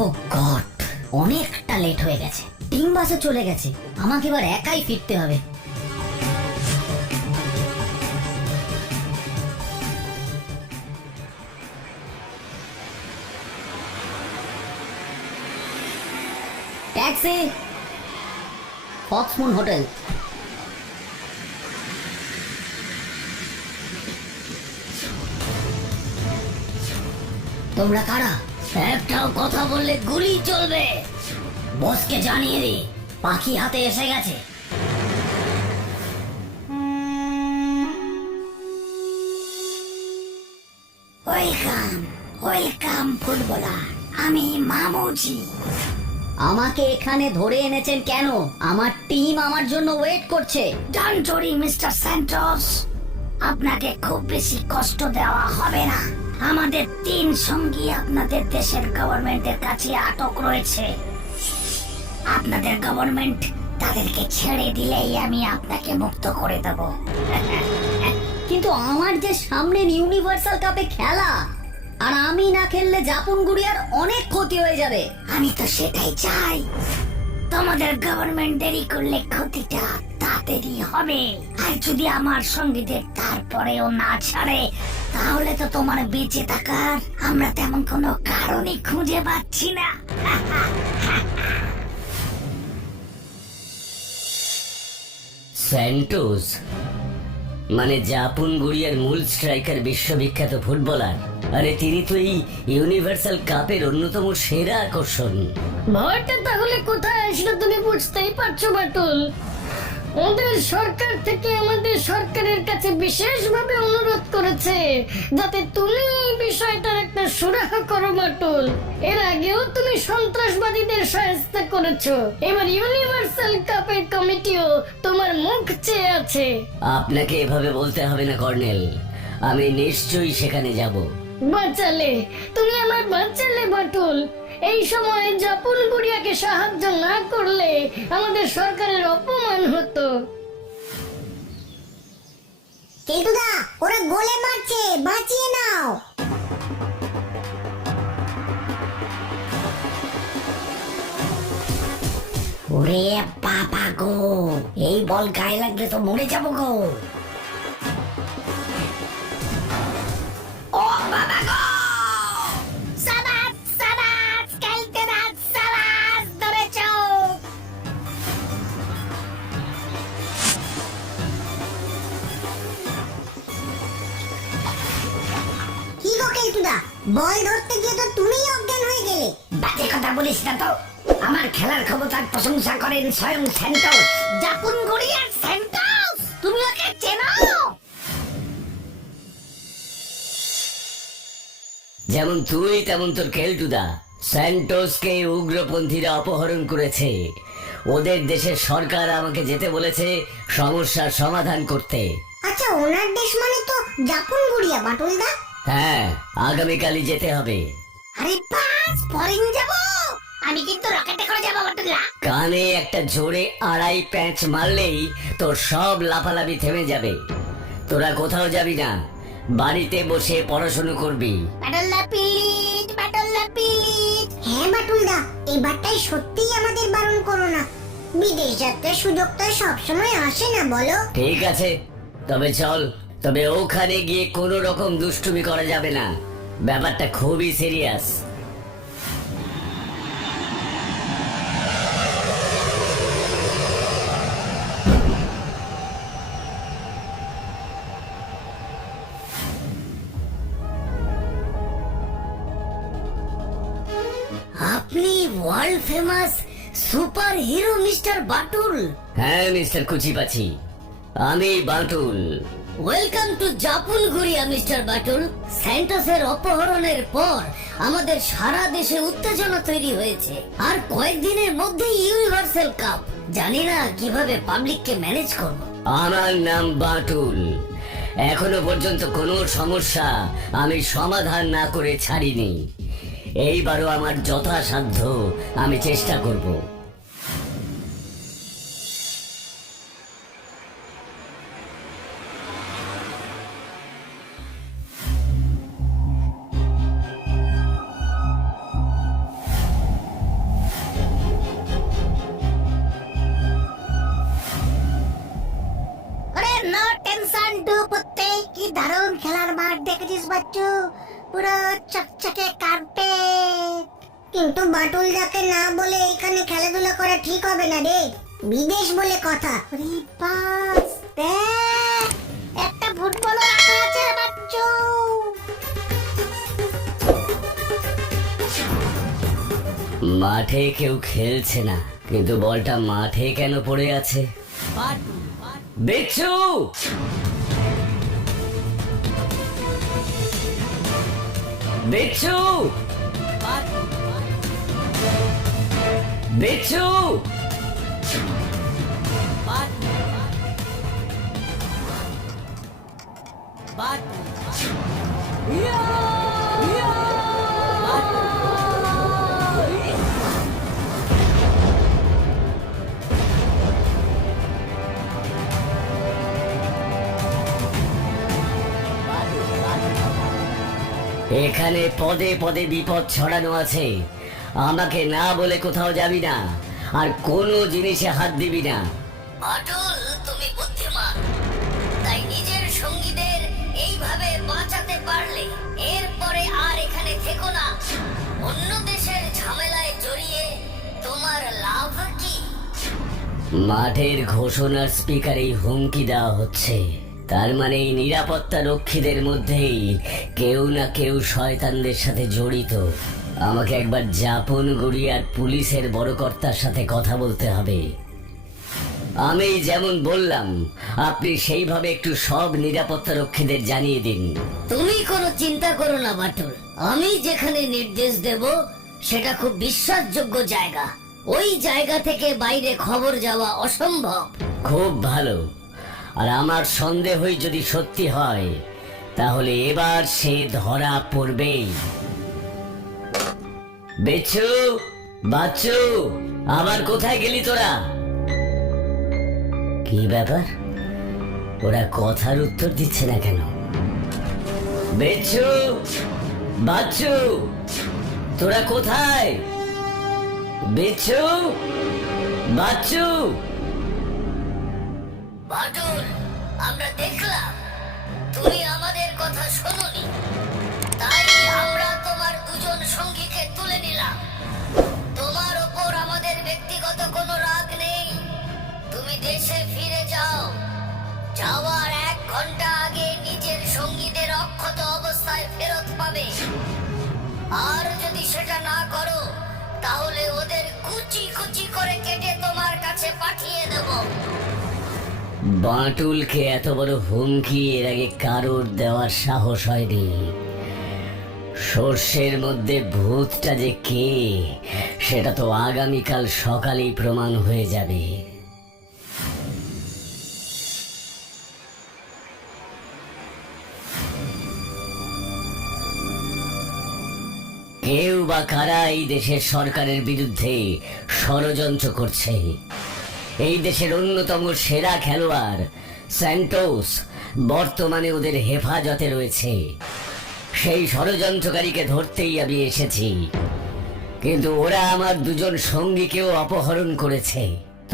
ও god, অনেকটা late হয়ে গেছে। টিম বাসে চলে গেছে, আমাকে এবার একাই ফিরতে হবে। Taxi, Foxmoon hotel. তোমরা কারা? একটাও কথা বললে গুলি চলবে। বসকে জানিয়ে দে, পাখি হাতে এসে গেছে। ওয়েলকাম ওয়েলকাম ফুটবলার, আমি মামুজি। আমাকে এখানে ধরে এনেছেন কেন? আমার টিম আমার জন্য ওয়েট করছে। ডোন্ট ওয়ারি মিস্টার স্যান্টোস, আপনাকে খুব বেশি কষ্ট দেওয়া হবে না। আমাদের 3 সঙ্গী আপনাদের দেশের গভর্নমেন্টের কাছে আটক রয়েছে। আপনাদের গভর্নমেন্ট তাদেরকে ছেড়ে দিলেই আমি আপনাকে মুক্ত করে দেব। কিন্তু আমার যে সামনের ইউনিভার্সাল কাপে খেলা, আর আমি না খেললে জাপুন গুড়িয়ার অনেক ক্ষতি হয়ে যাবে। আমি তো সেটাই চাই। তোমাদের গভর্নমেন্ট দেরি করলে ক্ষতিটা তাড়াতাড়ি হবে। আর যদি আমার সঙ্গীদের তারপরেও না ছাড়ে, তাহলে তো তোমার বেঁচে থাকার আমরা তেমন কোনো কারণই খুঁজে পাচ্ছি না। স্যান্টোস মানে জাপুন গুড়িয়ার মূল স্ট্রাইকার, বিশ্ববিখ্যাত ফুটবলার। আরে তিনি তো এই ইউনিভার্সাল কাপের অন্যতম সেরা আকর্ষণ। ভয়টা তাহলে কোথায় আসলো তুমি বুঝতেই পারছো বাটুল। ওদের সরকার থেকে আমাদের সরকারের কাছে বিশেষভাবে অনুরোধ করেছে যাতে তুমি এই বিষয়টার একটা সুরাহা করো বাটুল। এর আগেও তুমি সন্ত্রাসবাদীদের সহায়তা করেছো, এবার ইউনিভার্সাল কাপের কমিটিও তোমার মুখ চেয়ে আছে। আপনাকে এভাবে বলতে হবে না কর্নেল, আমি নিশ্চয়ই সেখানে যাব। বাঁচালে, তুমি আমার বাঁচালে বাটুল। এই সময় জাপুন গুড়িয়াকে সাহায্য না করলে আমাদের সরকারের অপমান হতো। কেলটুদা, ওরা গোলে মারছে, বাঁচিয়ে নাও। ওরে বাবা গো, এই বল গায়ে লাগলে তো মরে যাবো গো। ও বাবা গো, সাবাস সাবাস কেলটুদা, সাবাস ধরেছো। কি গো কেলটুদা, বল ধরতে গিয়ে তো তুমিই অজ্ঞান হয়ে গেলে। বাজে কথা বলিস না তো। আমার খেলার ক্ষমতার প্রশংসা করেন স্বয়ং স্যান্টোস, জাপুন গুড়িয়ার স্যান্টোস। তুমি ওকে চেনো? যেমন তুই তেমন তোর কেলটুদা। স্যান্টোসকে উগ্রপন্থীরা অপহরণ করেছে। ওদের দেশের সরকার আমাকে যেতে বলেছে সমস্যার সমাধান করতে। আচ্ছা, ওনার দেশ মানে তো জাপুন গুড়িয়া বাটুলদা। হ্যাঁ, আগামীকালই যেতে হবে। আরে বাস, ফরেন যাব। আমি কিন্তু রকেটে করে যাবো বাটুল্লা। কানে একটা জোরে 2.5 প্যাঁচ মারলেই তোর সব লাফালাফি থেমে যাবে। তোরা কোথাও যাবি না, বাড়িতে বসে পড়াশোনা করবি। বাটুল্লা প্লিজ, বাটুল্লা প্লিজ। হ্যাঁ বাটুলদা, এবারটাই সত্যিই আমাদের বারণ করো না। বিদেশ যাত্রার সুযোগ তো সবসময় আসে না, বলো। ঠিক আছে, তবে চল। তবে ওখানে গিয়ে কোনো রকম দুষ্টুমি করা যাবে না, ব্যাপারটা খুবই সিরিয়াস। আপনি world famous super hero mister Batul. হ্যাঁ মিস্টার কুচিপাচি, আমি Batul. Welcome to Japun Guriya mister Batul. স্যান্টোসের অপহরণের পর আমাদের সারা দেশে উত্তেজনা তৈরি হয়েছে, আর কয়েকদিনের মধ্যে ইউনিভার্সাল কাপ। জানি না কিভাবে পাবলিককে ম্যানেজ করব। আমার নাম বাটুল। এখনো পর্যন্ত কোনো সমস্যা আমি সমাধান না করে ছাড়িনি। এইবারও আমার যথাসাধ্য আমি চেষ্টা করব। করেছিস বাচ্চু, পুরো চকচকে কার্পেট। কিন্তু বাটুল যাকে না বলে এখানে খেলাধুলা করা ঠিক হবে না রে, বিদেশ বলে কথা। ওরে বাস, দেখ একটা ফুটবলও রাখা আছে রে বাচ্চু। মাঠে কেউ খেলছে না, কিন্তু বলটা মাঠে কেন পড়ে আছে? বিচ্ছু, বিচ্ছু, বিচ্ছু, এখানে পদে পদে বিপদ ছড়ানো আছে। আমাকে না বলে কোথাও যাবি না, আর কোনো জিনিসে হাত দিবি না। বাটুল, তুমি বুদ্ধিমান, তাই নিজের সঙ্গীদের এইভাবে বাঁচাতে পারলে এরপরে আর এখানে থেকো না। অন্য দেশের ঝামেলায় জড়িয়ে তোমার লাভ কি? মাঠের ঘোষণার স্পিকারেই হুমকি দেওয়া হচ্ছে। তার মানে এই নিরাপত্তা রক্ষীদের মধ্যেই কেউ না কেউ শয়তানদের সাথে জড়িত। আমাকে একবার জাপন গড়িয়ার পুলিশের বড় কর্তার সাথে কথা বলতে হবে। আমি যেমন বললাম, আপনি সেইভাবে একটু সব নিরাপত্তা রক্ষীদের জানিয়ে দিন। তুমি কোনো চিন্তা করো না বাটুল, আমি যেখানে নির্দেশ দেব সেটা খুব বিশ্বাসযোগ্য জায়গা। ওই জায়গা থেকে বাইরে খবর যাওয়া অসম্ভব। খুব ভালো। আর আমার সন্দেহই যদি সত্যি হয়, তাহলে এবার সে ধরা পড়বেই। বেচু, বাচ্চু, আবার কোথায় গেলি তোরা? কি ব্যাপার, ওরা কথার উত্তর দিচ্ছে না কেন? বেচু, বাচ্চু, তোরা কোথায়? বেচু, বাচ্চু। বাটুল, আমরা দেখলাম তুমি আমাদের কথা শোনোনি, তাই আমরা তোমার দুজন সঙ্গীকে তুলে নিলাম। তোমার ওপর আমাদের ব্যক্তিগত কোনো রাগ নেই। তুমি দেশে ফিরে যাও। যাওয়ার 1 ঘন্টা আগে নিজের সঙ্গীদের অক্ষত অবস্থায় ফেরত পাবে। আর যদি সেটা না করো, তাহলে ওদের কুচি কুচি করে কেটে তোমার কাছে পাঠিয়ে দেবো। বাটুলকে এত বড় হুমকি এর আগে কারোর দেওয়ার সাহস হয়নি। সর্ষের মধ্যে ভূতটা যে কে, সেটা তো আগামীকাল সকালেই প্রমাণ হয়ে যাবে। কেউ বা কারা এই দেশের সরকারের বিরুদ্ধে ষড়যন্ত্র করছে। এই দেশের অন্যতম সেরা খেলোয়াড় স্যান্টোস বর্তমানে ওদের হেফাজতে রয়েছে। সেই ষড়যন্ত্রকারীকে ধরতেই আমি এসেছি, কিন্তু ওরা আমার দুজন সঙ্গীকেও অপহরণ করেছে।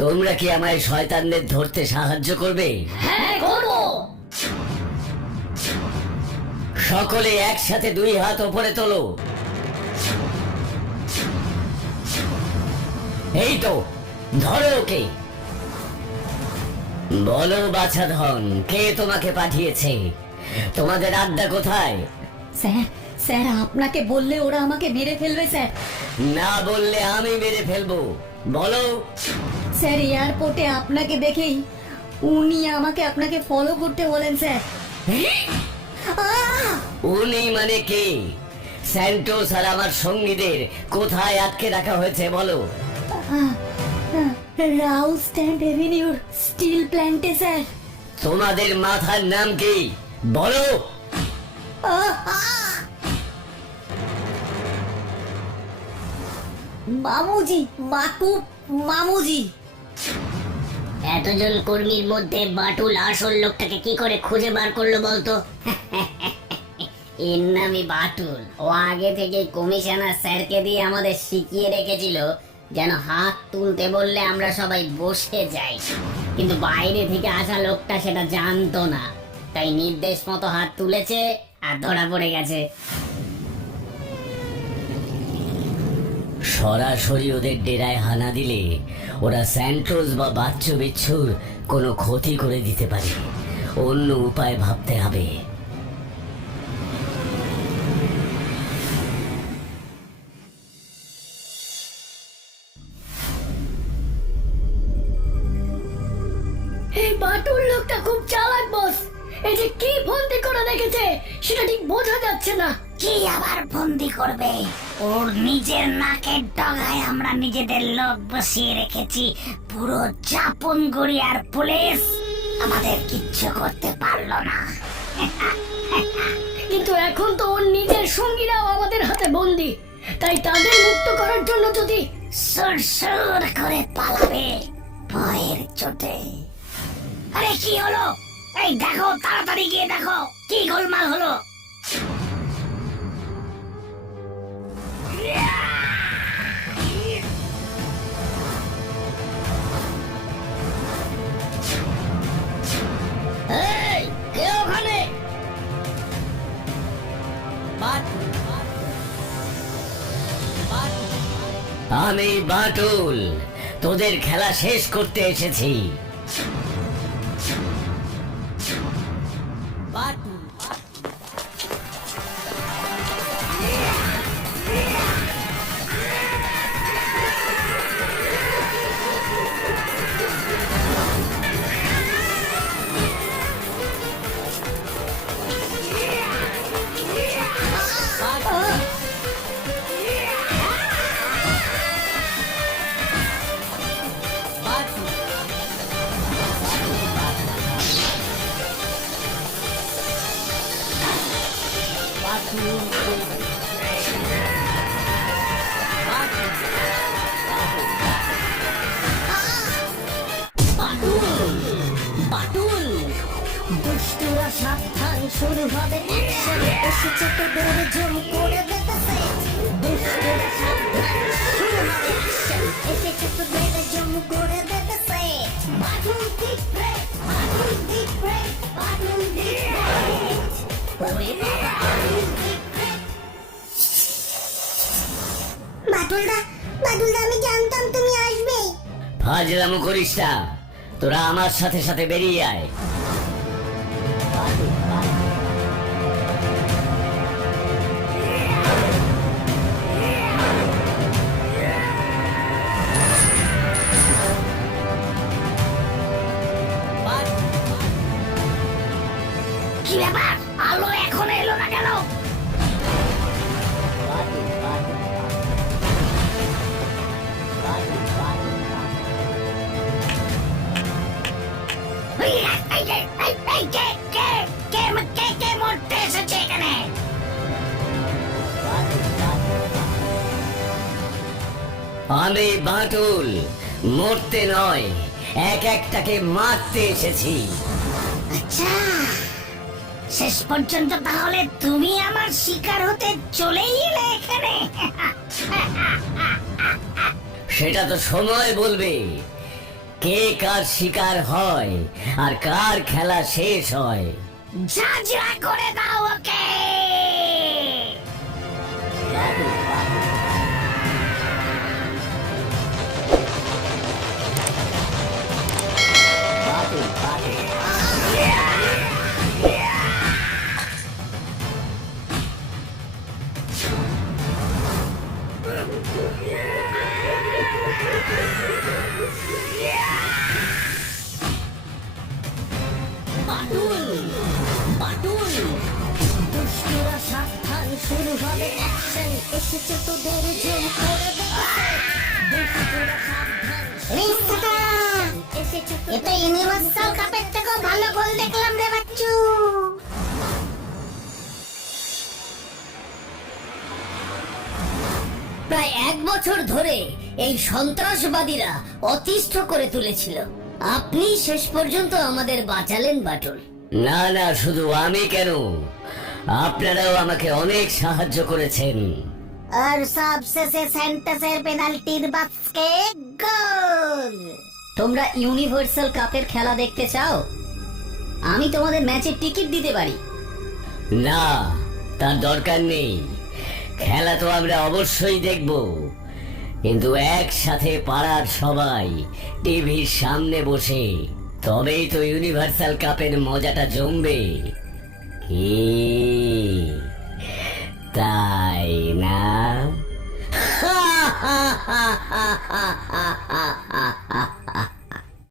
তোমরা কি আমায় শয়তানদের ধরতে সাহায্য করবে? হ্যাঁ, করবো। সকলে একসাথে 2 হাত ওপরে তোলো। এই তো, ধরো ওকে। বলো বাছাধন, কে তোমাকে পাঠিয়েছে? তোমাদের আড্ডা কোথায়? স্যার, স্যার আপনাকে বললে ওরা আমাকে মেরে ফেলবে স্যার। না বললে আমি মেরে ফেলবো। বলো। স্যার, এয়ারপোর্টে আপনাকে দেখেই উনি আমাকে আপনাকে ফলো করতে বলেন স্যার। উনি মানে কে? স্যান্টোস আর আমার সঙ্গীদের কোথায় আটকে রাখা হয়েছে বলো। রাউস স্ট্যান্ড এভিনিউর স্টিল প্ল্যান্টে স্যার। তোমাদের মাথার নাম কি বলো? মামুজি, মামুজি। এতজন কর্মীর মধ্যে বাটুল আসল লোকটাকে কি করে খুঁজে বার করলো বলতো? এর নামই বাটুল। ও আগে থেকে কমিশনার স্যারকে দিয়ে আমাদের শিখিয়ে রেখেছিল যেন হাত তুলতে বললে আমরা সবাই বসে যাই, কিন্তু বাইরে থেকে আসা লোকটা সেটা জানতো না, তাই নির্দেশ মতো হাত তুলেছে আর ধরা পড়ে গেছে। সরাসরি ওদের ডেরায় হানা দিলে ওরা স্যান্টোস বা বাচ্চু বিচ্ছুর কোনো ক্ষতি করে দিতে পারে। অন্য উপায় ভাবতে হবে। এই বাটুল লোকটা খুব চালাক বস। এই যে কি বন্দি করে রেখেছে সেটা ঠিক বোঝা যাচ্ছে না। কি আবার বন্দি করবে? ওর নিজের নাকের ডগায় আমরা নিজেদের লোক বসিয়ে রেখেছি। পুরো চাপনগুড়ি আর পুলিশ আমাদের কিচ্ছু করতে পারলো না। কিন্তু এখন তো ওর নিজের সঙ্গীরাও আমাদের হাতে বন্দি, তাই তাদের মুক্ত করার জন্য যদি সুর করে পালাবে ভয়ের চোটে। আরে কি হলো? এই দেখো, তাড়াতাড়ি গিয়ে দেখো কি গোলমাল হলো। এই কে ওখানে? আমি বাটুল, তোদের খেলা শেষ করতে এসেছি। দুষ্টুরা সাবধান, শুরু হবে অ্যাকশন। এসেছে তোদের জম করে দিতেছে। দুষ্টুরা সাবধান, শুরু হবে অ্যাকশন। এসেছে তোদের জম করে দিতেছে। বাটুল দিক ব্রেক, বাটুল দিক ব্রেক, বাটুল দিক ব্রেক। ওরে বাবা, বাটুল দিক ব্রেক। বাটুলদা, আমি জানতাম তুমি আসবে। ফাজলামো করিস না, তোরা আমার সাথে সাথে বেরিয়ে আয়। কি ব্যাপার? আলো এখন এলো না কেন? কে মরতে এসেছে এখানে? আমি বাটুল, মরতে নয়, এক একটাকে মারতে এসেছি। আচ্ছা, শেষ পর্যন্ত তাহলে তুমি আমার শিকার হতে চলেই এলে এখানে। সেটা তো সময় বলবে কে কার শিকার হয় আর কার খেলা শেষ হয়। যা করে দাও ওকে। দুষ্টুরা সাবধান, শুরু হবে অ্যাকশন। এসেছে তোদের জম করে দিতেছে। দুষ্টুরা সাবধান, এসেছে তোদের। এটা ইউনিভার্সাল কাপের থেকেও ভালো গোল দেখলাম রে বাচ্চু। প্রায় 1 বছর ধরে এই সন্ত্রাসবাদীরা অতিষ্ঠ করে তুলেছিল। আপনি শেষ পর্যন্ত আমাদের বাঁচালেন বাটুল। না না, শুধু আমি কেন, আপনারাও আমাকে অনেক সাহায্য করেছেন। আর সবশেষে স্যান্টাসের পেনাল্টির বাক্সে গোল। তোমরা ইউনিভার্সাল কাপের খেলা দেখতে চাও? আমি তোমাদের ম্যাচের টিকিট দিতে পারি। না, তার দরকার নেই। খেলা তো আমরা অবশ্যই দেখব, কিন্তু একসাথে পাড়ার সবাই টিভির সামনে বসে, তবেই তো ইউনিভার্সাল কাপের মজাটা জমবে। কি তাই না?